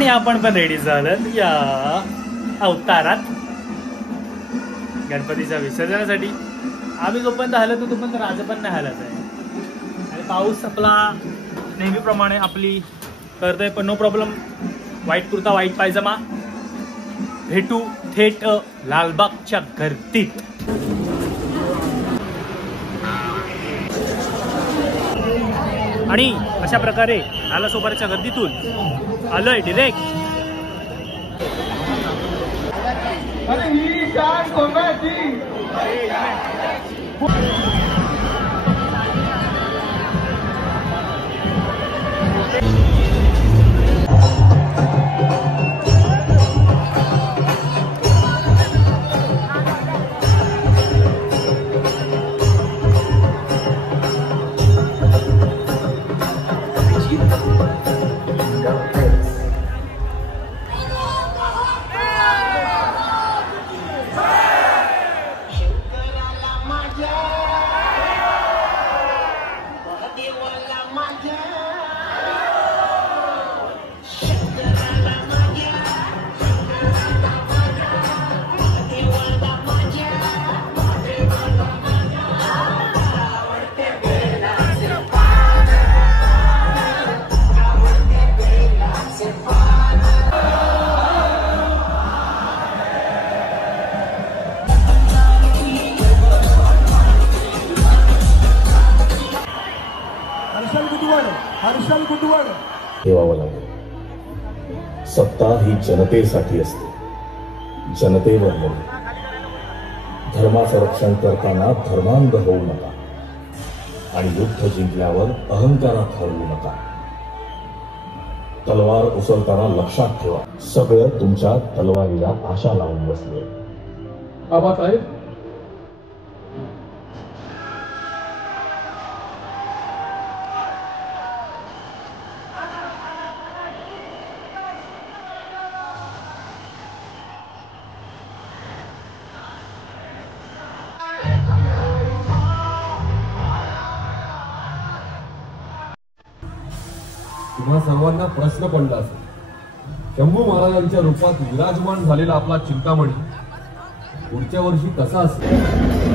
आणि आपण पण रेडी झालं या अवतारात गणपतीच्या विसर्जनासाठी. आम्ही जोपर्यंत हलत होतो तोपर्यंत राजा पण नाही हलत आहे. आणि पाऊस आपला नेहमीप्रमाणे आपली करतोय, पण no problem. White kurta white pyjama. भेटू थेट लालबागच्या गर्दीत. आणि अशा प्रकारे नालासोपाऱ्याच्या गर्दीतून आलोय डिरेक्ट ठेवावं लागेल. सत्ता ही जनतेसाठी असते, जनतेवर नाही. धर्माचं रक्षण करताना धर्मांध होऊ नका आणि युद्ध जिंकल्यावर अहंकारात हरवू नका. तलवार उचलताना लक्षात ठेवा, सगळं तुमच्या तलवारीला आशा लावून बसले. बाबासाहेब, तुम्हा सर्वांना प्रश्न पडला असेल, शंभू महाराजांच्या रूपात विराजमान झालेला आपला चिंतामणी पुढच्या वर्षी कसा असेल?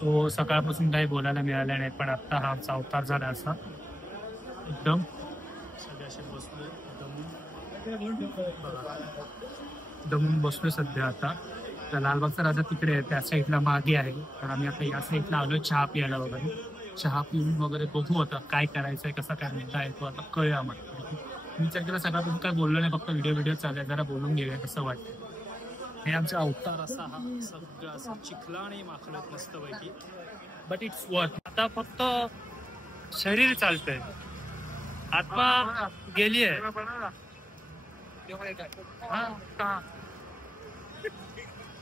तो सकाळपासून काही बोलायला मिळालं नाही, पण आता हा आमचा अवतार झाला असा एकदम सगळ्याशी बसलोय दमून बसलोय सध्या. आता तर लालबागचा राजा तिकडे आहे, त्या साईडला मागे आहे, तर आम्ही आता या साईडला आलोय चहा प्यायला वगैरे. चहा पिऊन वगैरे बघू आता काय करायचंय, कसा काय म्हणता येतो आता कळूया आम्हाला. मी त्याला सकाळपासून काय बोललो नाही, फक्त व्हिडिओ चालू जरा बोलून घेऊया कसं वाटतं. हे आमचा अवतार असा हा सगळं असं चिखला आणि माखळत मस्त पैकी, बट इट्स वर्थ. आता फक्त शरीर चालतंय, आत्मा गेली आहे.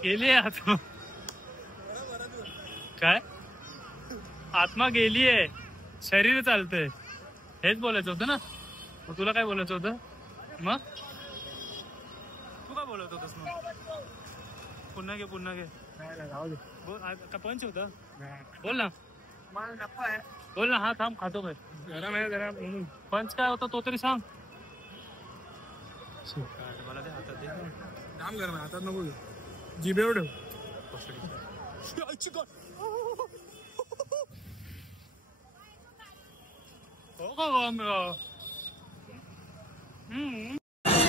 गेली आहे आत्मा, काय आत्मा गेली आहे, शरीर चालतंय, हेच बोलायचं होतं ना. मग तुला काय बोलायचं होतं? मग तू काय बोलत होतस? मग पुन्हा घे बोल. का पंच होतं? बोल ना बोल ना. हा थांब खातो काय जरा म्हणून. पंच काय होता तो तरी सांग. मला ते हातात दे. काम कर ना, हातात नको जिभेवर ठेव.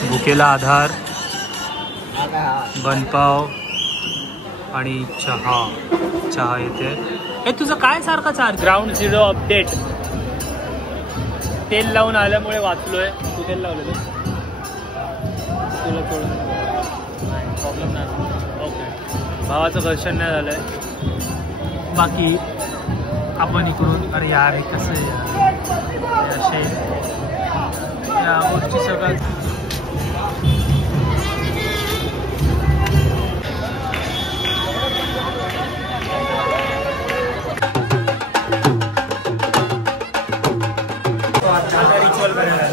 भुकेला आधार, बनपाव आणि चहा येते. हे तुझं काय सारखं चार्ज? Ground zero update. तेल लावून आल्यामुळे वाचलोय. तू तेल लावलेलं तुला थोडं नाही प्रॉब्लेम नाही. ओके, भावाचं घर्षण नाही झालंय. बाकी आपण इकडून अरे यार हे कसं आहे असे या गोष्टी सगळं रिच्युअल करायला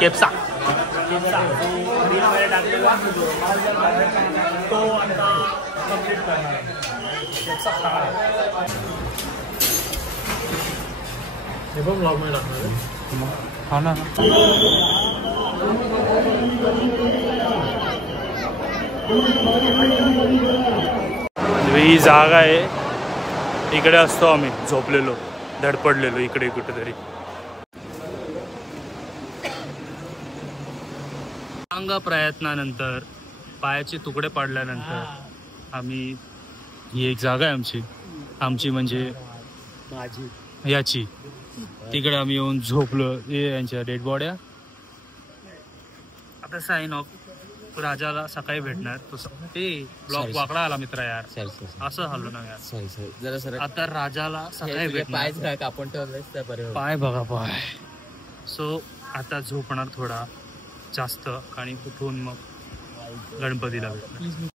केप्सा रीलमध्ये टाकलेला तो आता कंप्लीट करणार. हे पण ब्लॉगमध्ये टाकणार. हा ना, ही जागा आहे. इकडे असतो आम्ही झोपलेलो, धडपडलेलो इकडे कुठेतरी. अंग प्रयत्नानंतर पायाचे तुकडे पाडल्यानंतर आम्ही ही एक जागा आहे आमची म्हणजे माझी याची. तिकडे आम्ही येऊन झोपलो. हे यांच्या डेड बॉड्या. आता साइन ऑफ राजाला सकाळी भेटणार. तो ते ब्लॉक वाकडा आला मित्र यार. असं हल्लो ना यार. आता राजाला सकाळी भेटणार. पाय बघा पाय. सो आता झोपणार थोडा जास्त आणि उठून मग गणपतीला भेटणार.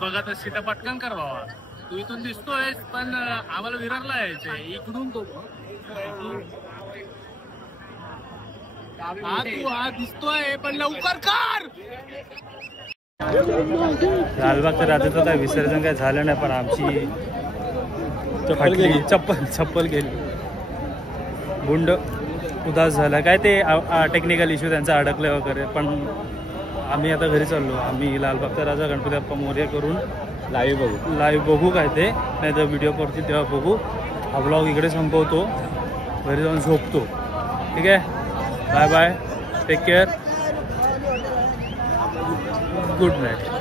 बघत असती तर पटकन कर बाबा. तू इथून दिसतोय पण आम्हाला विरारला यायचंय. इकडून तो हा दिसतोय पण लवकर कर. लालबागच्या राजाचं काय विसर्जन काय झालं नाही पण आमची चप्पल गेली. गुंड उदास झाला काय ते टेक्निकल इश्यू त्यांचा अडकले वगैरे. पण आम्ही आता घरी चाललो. आम्ही लालबागचा राजा गणपती बाप्पा मोरया करून लाईव्ह बघू काय ते, नाही तर व्हिडिओ करतील तेव्हा बघू. हा ब्लॉग इकडे संपवतो, घरी जाऊन झोपतो. ठीक आहे, bye bye, take care, good night.